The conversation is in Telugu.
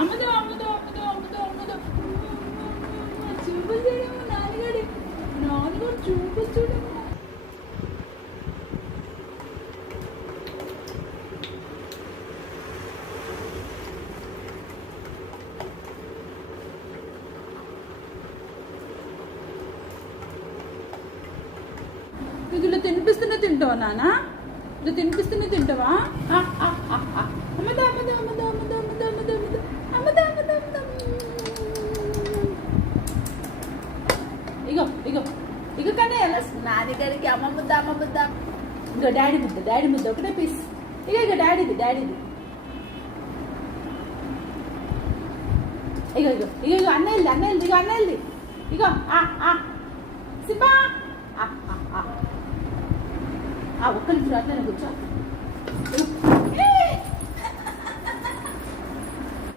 అమ్మదో అమ్మదో అమ్మదో అమ్మదో అమ్మదో చూపులు చూడము నాన్నగారు నాన్నగారు చూపులు చూడము. ఇలా తినిపిస్తూనే తింటావా నాన్న? ఇలా తినిపిస్తూనే తింటావా? అమ్మదా అమ్మదా అమ్మదా అమ్మదా అమ్మదా అమ్మదా అమ్మదా అమ్మదా అమ్మదా. ఇగో ఇగో ఇగో కానీ నాన్నగారికి అమ్మ ముద్ద అమ్మ ముద్ద. ఇగో డాడీ ముద్ద ఒకటే పీస్. ఇగో ఇగో డాడీది ఇగో ఇగో ఇగో ఇగో అన్నయ్యది ఇగో అన్నయ్యది ఇగో సింబా ఒక్క నిమిషం అట్లనే కూర్చో.